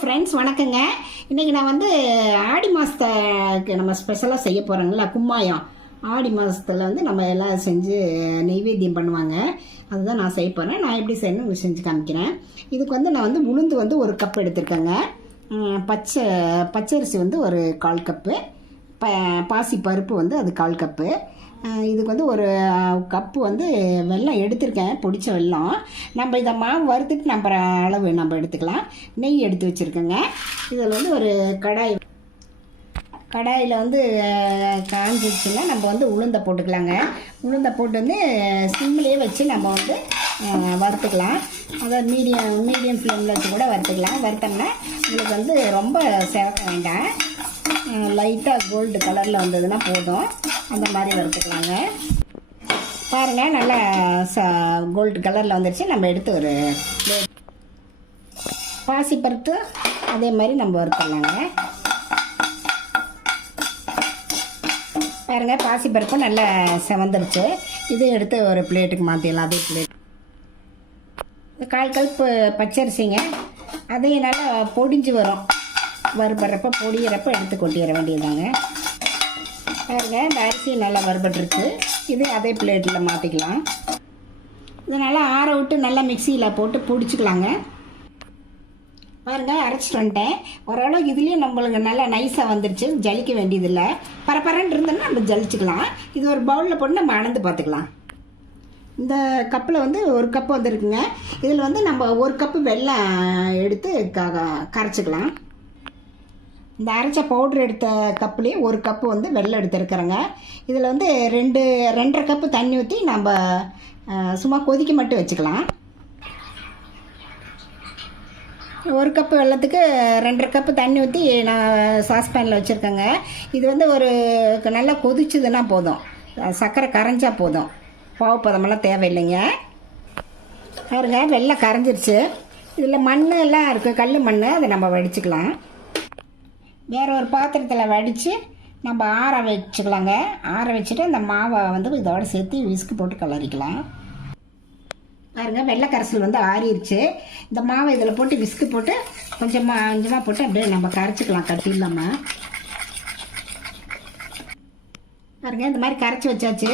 Friends வணக்கங்க. இன்றைக்கி நான் வந்து ஆடி மாதத்துக்கு நம்ம ஸ்பெஷலாக செய்ய போகிறோங்களா கும்மாயம். ஆடி மாதத்தில் வந்து நம்ம எல்லாம் செஞ்சு நெய்வேத்தியம் பண்ணுவாங்க. அதுதான் நான் செய்ய போகிறேன். நான் எப்படி செய்யணும்னு செஞ்சு காமிக்கிறேன். இதுக்கு வந்து நான் வந்து உளுந்து வந்து ஒரு கப் எடுத்திருக்கேங்க. பச்சரிசி வந்து ஒரு 1/4 கப்பு, பாசி பருப்பு வந்து அது 1/4 கப்பு. இதுக்கு வந்து ஒரு கப்பு வந்து வெல்லம் எடுத்திருக்கேன், பொடிச்ச வெல்லம். நம்ம இதை மாவு வறுத்துட்டு நம்ம அளவு நம்ம எடுத்துக்கலாம். நெய் எடுத்து வச்சுருக்கேங்க. இதில் வந்து ஒரு கடாயில் வந்து காஞ்சிச்சுன்னா நம்ம வந்து உளுந்தை போட்டுக்கலாங்க. உளுந்தை போட்டு வந்து சிம்லேயே வச்சு நம்ம வந்து வறுத்துக்கலாம். அதாவது மீடியம் ஃப்ளேமில் வச்சு கூட வறுத்துக்கலாம். வறுத்தோம்னா உங்களுக்கு வந்து ரொம்ப சிவக்க வேண்டாம், லைட்டாக கோல்டு கலரில் வந்ததுன்னா போதும். அந்த மாதிரி வறுத்துக்கலாங்க. பாருங்கள், நல்லா கோல்டு கலரில் வந்துடுச்சு. நம்ம எடுத்து ஒரு பாசிப்பருப்பு அதே மாதிரி நம்ம வறுத்துடலாங்க. பாருங்கள், பாசிப்பருப்பு நல்லா செவந்துருச்சு. இது எடுத்து ஒரு பிளேட்டுக்கு மாற்றிடலாம். அதே பிளேட் 1/4 கப்பு பச்சரிசிங்க. அதையும் நல்லா பொடிஞ்சு வரும். வறுபடுறப்ப பொடியிறப்ப எடுத்து கொட்டிட வேண்டியதாங்க. பாருங்கள், இந்த அரிசி நல்லா வறுபட்டுருச்சு. இது அதே பிளேட்டில் மாற்றிக்கலாம். இது நல்லா ஆற விட்டு நல்லா மிக்சியில் போட்டு பிடிச்சிக்கலாங்க. பாருங்கள், அரைச்சிட்டு வந்துட்டேன். ஓரளவுக்கு இதுலேயும் நம்மளுக்கு நல்லா நைஸாக வந்துருச்சு. ஜலிக்க வேண்டியதில்லை. பரபரன்னு இருந்தோம்னா நம்ம ஜலிச்சுக்கலாம். இது ஒரு பவுலில் போட்டு நம்ம அளந்து பார்த்துக்கலாம். இந்த கப்பில் வந்து ஒரு கப்பு வந்துருக்குங்க. இதில் வந்து நம்ம ஒரு கப்பு வெல்லம் எடுத்து கரைச்சிக்கலாம். இந்த அரைச்ச பவுட்ரு எடுத்த கப்புலேயே ஒரு கப்பு வந்து வெல்லம் எடுத்துருக்குறேங்க. இதில் வந்து 2.5 கப்பு தண்ணி ஊற்றி நம்ம சும்மா கொதிக்க மட்டும் வச்சுக்கலாம். ஒரு கப்பு வெல்லத்துக்கு 2.5 கப்பு தண்ணி ஊற்றி நான் சாஸ்பேனில் வச்சுருக்கேங்க. இது வந்து ஒரு நல்லா கொதிச்சுதுன்னா போதும். சர்க்கரை கரைஞ்சா போதும், பாவுப்பதமெல்லாம் தேவையில்லைங்க. பாருங்க, வெல்லம் கரைஞ்சிருச்சு. இதில் மண் எல்லாம் இருக்குது, கல் மண். அதை நம்ம வடிச்சுக்கலாம். வேறு ஒரு பாத்திரத்தில் வடித்து நம்ம ஆற வச்சுக்கலாங்க. ஆற வச்சுட்டு அந்த மாவை வந்து இதோட சேர்த்து விஸ்கு போட்டு கிளறிக்கலாம். பாருங்கள், வெள்ளை கரைசல் வந்து ஆறிடுச்சு. இந்த மாவை இதில் போட்டு விஸ்கு போட்டு கொஞ்சமாக போட்டு அப்படியே நம்ம கரைச்சிக்கலாம், கட்டி இல்லாமல். பாருங்கள், இந்த மாதிரி கரைச்சி வச்சாச்சு.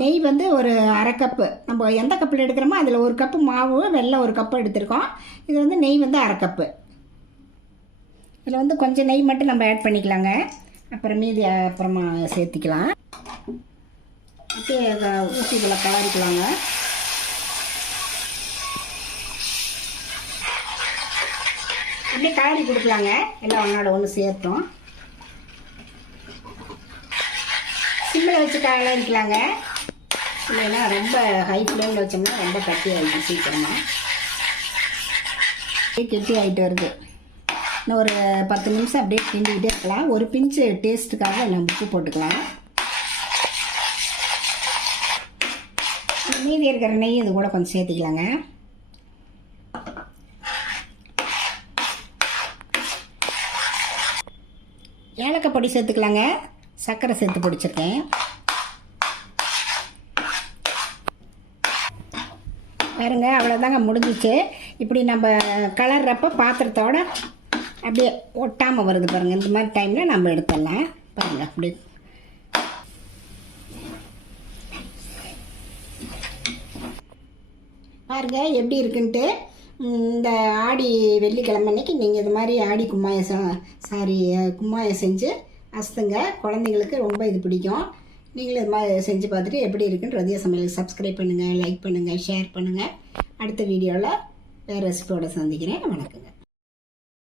நெய் வந்து ஒரு 1/2 கப்பு. நம்ம எந்த கப்பில் எடுக்கிறோமோ அதில் ஒரு கப்பு மாவு, வெல்லம் ஒரு கப்பு எடுத்துருக்கோம். இது வந்து நெய் வந்து 1/2 கப்பு. இதில் வந்து கொஞ்சம் நெய் மட்டும் நம்ம ஆட் பண்ணிக்கலாங்க. அப்புறம் மீதி அப்புறமா சேர்த்திக்கலாம். ஊற்றி இதில் கலரிக்கலாங்க. அப்படியே கலரி கொடுக்கலாங்க. எல்லாம் ஒன்றோட ஒன்று சேர்த்தோம். சிம்மில் வச்சு கலரிக்கலாங்க. இல்லைன்னா ரொம்ப ஹை ஃப்ளேமில் வச்சோம்னா ரொம்ப கட்டி ஆகிடும் சீக்கிரமாக. கெட்டி ஆகிட்டு வருது. இன்னும் ஒரு 10 நிமிஷம் அப்படியே கிண்டிக்கிட்டே இருக்கலாம். ஒரு பிஞ்சு டேஸ்ட்டுக்காக நம்ம உப்பு போட்டுக்கலாம். மீதி இருக்கிற நெய் இது கூட கொஞ்சம் சேர்த்துக்கலாங்க. ஏலக்காய் பொடி சேர்த்துக்கலாங்க. சர்க்கரை சேர்த்து பிடிச்சிருக்கேன். பாருங்க, அவ்வளோதாங்க, முடிஞ்சிச்சு. இப்படி நம்ம கலர்றப்ப பாத்திரத்தோட அப்படியே ஒட்டாமல் வருது பாருங்கள். இந்த மாதிரி டைமில் நம்ம எடுத்துடலாம். பாருங்கள், அப்படி பாருங்கள் எப்படி இருக்குன்ட்டு. இந்த ஆடி வெள்ளிக்கிழமை அன்னைக்கு நீங்கள் இது மாதிரி ஆடி கும்மாயம் செஞ்சு அசத்துங்க. குழந்தைங்களுக்கு ரொம்ப இது பிடிக்கும். நீங்களும் இது மாதிரி செஞ்சு பார்த்துட்டு எப்படி இருக்குன்னு ரதியா சமையலுக்கு சப்ஸ்கிரைப் பண்ணுங்கள், லைக் பண்ணுங்கள், ஷேர் பண்ணுங்கள். அடுத்த வீடியோவில் வேறு ரெசிபியோட சந்திக்கிறேன். வணக்கம்.